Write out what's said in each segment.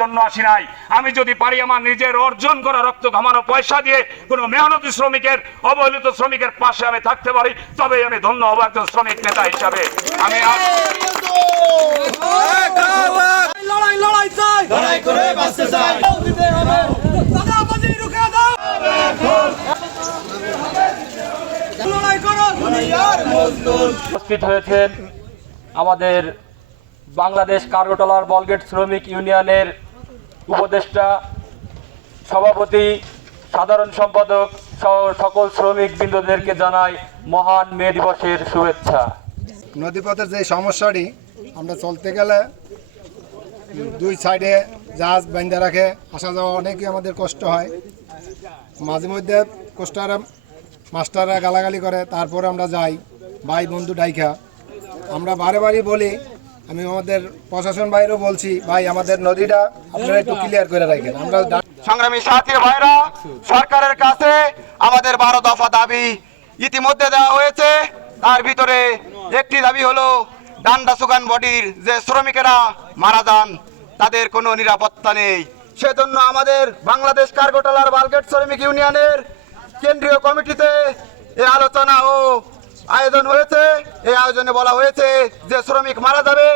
জন্য আসি নাই। আমি যদি পারি আমার নিজের অর্জন করা রক্ত ঘামানো পয়সা দিয়ে কোনো মেহনতি শ্রমিকের, অবহেলিত শ্রমিকের পাশে আমি থাকতে পারি, তবেই আমি ধন্য হব একজন শ্রমিক নেতা হিসাবে। আমি উপস্থিত হয়েছেন আমাদের বাংলাদেশ কার্গো ট্রলার বলগেট শ্রমিক ইউনিয়নের উপদেষ্টা, সভাপতি, সাধারণ সম্পাদক সহ সকল শ্রমিক বৃন্দদেরকে জানাই মহান মে দিবসের শুভেচ্ছা। নদীপথের যে সমস্যাটি, আমরা চলতে গেলে দুই সাইডে জাহাজ বাঁধা রাখে, আসা যাওয়া অনেকই আমাদের কষ্ট হয়। মাঝে মধ্যে মাস্টাররা গালাগালি করে, তারপরে আমরা যাই ভাই বন্ধু ডাইখা। আমরা বারে বারে বলি, আমি আমাদের প্রশাসন বাইরেও বলছি, ভাই আমাদের নদীটা আপনারা একটু ক্লিয়ার করে রাখেন। আমরা সংগ্রামী সাথী ভাইরা, সরকারের কাছে আমাদের 12 দফা দাবি ইতিমধ্যে দেওয়া হয়েছে। তার ভিতরে একটি দাবি হলো ডান্ডা সুগান বডির যে শ্রমিকেরা মারা যান তাদের কোনো নিরাপত্তা নেই। সেজন্য আমাদের বাংলাদেশ কার্গো ট্রলার বলগেট শ্রমিক ইউনিয়নের কেন্দ্রীয় কমিটিতে এই আলোচনা ও আয়োজন হয়েছে। এই আয়োজনে বলা হয়েছে যে শ্রমিক মারা যাবে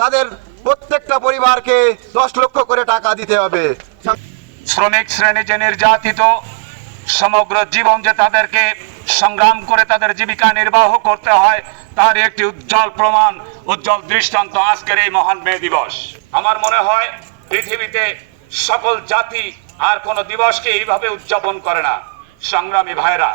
তাদের প্রত্যেকটা পরিবারকে 10 লক্ষ করে টাকা দিতে হবে। শ্রমিক শ্রেণী যে নির্যাতিত, সমগ্র জীবন যে তাদেরকে সংগ্রাম করে তাদের জীবিকা নির্বাহ করতে হয়, তার একটি উজ্জ্বল প্রমাণ, উজ্জ্বল দৃষ্টান্ত আজকের এই মহান মে দিবস। আমার মনে হয় পৃথিবীতে সকল জাতি আর কোন দিবসকে এইভাবে উদযাপন করে না। সংগ্রামী ভাইরা,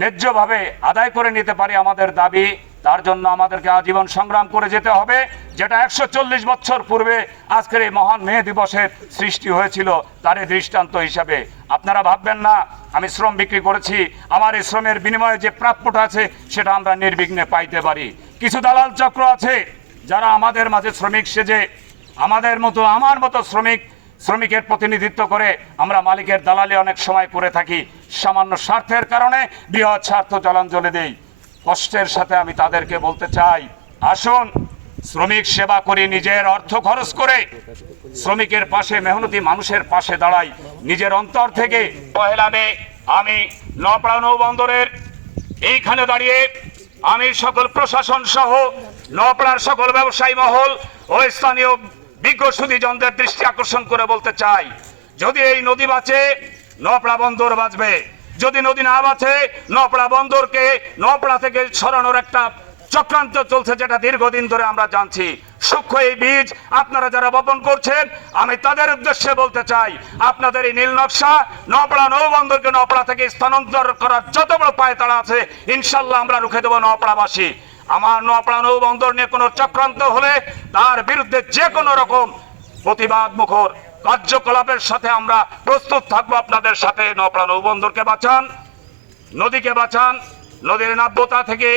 ন্যায্যভাবে আদায় করে নিতে পারি আমাদের দাবি, তার জন্য আমাদেরকে আজীবন সংগ্রাম করে যেতে হবে, যেটা 140 বছর পূর্বে আজকের এই মহান মে দিবসের সৃষ্টি হয়েছিল তারই দৃষ্টান্ত হিসাবে। আপনারা ভাববেন না আমি শ্রম বিক্রি করেছি, আমার এই শ্রমের বিনিময়ে যে প্রাপ্যটা আছে সেটা আমরা নির্বিঘ্নে পাইতে পারি। কিছু দালাল চক্র আছে যারা আমাদের মাঝে শ্রমিক সেজে আমাদের মতো, আমার মতো শ্রমিকের প্রতিনিধিত্ব করে আমরা মালিকের দালালি অনেক সময় করে থাকি। সামান্য স্বার্থের কারণে বৃহৎ স্বার্থ জলাঞ্জলি দেই। কষ্টের সাথে আমি তাদেরকে বলতে চাই, আসুন শ্রমিক সেবা করি, নিজের অর্থ খরচ করে শ্রমিকের পাশে, মেহনতি মানুষের পাশে দাঁড়াই নিজের অন্তর থেকে। পহেলা মে আমি নওপাড়া নৌবন্দরের এইখানে দাঁড়িয়ে আমি সকল প্রশাসন সহ নওপাড়ার সকল ব্যবসায়ী মহল ও স্থানীয় বিজ্ঞ সুধীজনদের দৃষ্টি আকর্ষণ করে বলতে চাই, যদি এই নদী বাঁচে নওপাড়া বন্দর বাঁচবে, যদি নদী না বাঁচে নওপাড়া বন্দরকে নওপাড়া থেকে সরানোর একটা চক্রান্ত চলছে, যেটা দীর্ঘদিন ধরে আমরা জানছি। সূক্ষ্ম এই বীজ আপনারা যারা বপন করছেন, আমি তাদের উদ্দেশ্যে বলতে চাই, আপনাদের এই নীল নকশা নওপাড়া নৌবন্দরকে নওপাড়া থেকে স্থানান্তর করার যত বড় পায়তারা আছে ইনশাল্লাহ আমরা রুখে দেবো নওপাড়াবাসী। আমার নওপাড়া নৌবন্দর নিয়ে কোনো চক্রান্ত হলে তার বিরুদ্ধে যে কোনো রকম প্রতিবাদ মুখর কার্যকলাপের সাথে আমরা প্রস্তুত থাকবো আপনাদের সাথে। নওপাড়া নৌবন্দরকে বাঁচান, নদীকে বাঁচান। নদীর নাব্যতা থেকে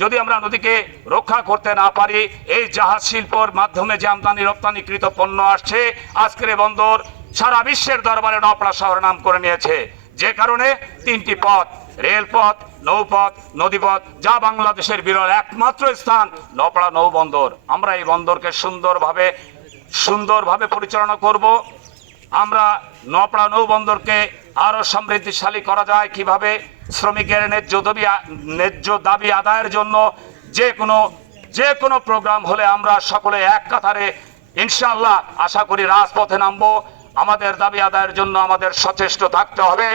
যদি আমরা নদীকে রক্ষা করতে না পারি, এই জাহাজ শিল্পর মাধ্যমে যে আমদানি রপ্তানিকৃত পণ্য আসছে, আজকের বন্দর সারা বিশ্বের দরবারে নওপাড়া শহর নাম করে নিয়েছে। যে কারণে 3টি পথ, রেলপথ, নৌপথ, নদীপথ, যা বাংলাদেশের বিরল একমাত্র স্থান নওপাড়া নৌবন্দর। আমরা এই বন্দরকে সুন্দরভাবে পরিচালনা করব। আমরা নওপাড়া নৌবন্দরকে আরো সমৃদ্ধিশালী করা যায় কিভাবে, শ্রমিকের ন্যায্য দাবি আদায়ের জন্য যে কোনো প্রোগ্রাম হলে আমরা সকলে এক কাতারে ইনশাআল্লাহ আশা করি রাজপথে নামবো। আমাদের দাবি আদায়ের জন্য আমাদের সচেষ্ট থাকতে হবে।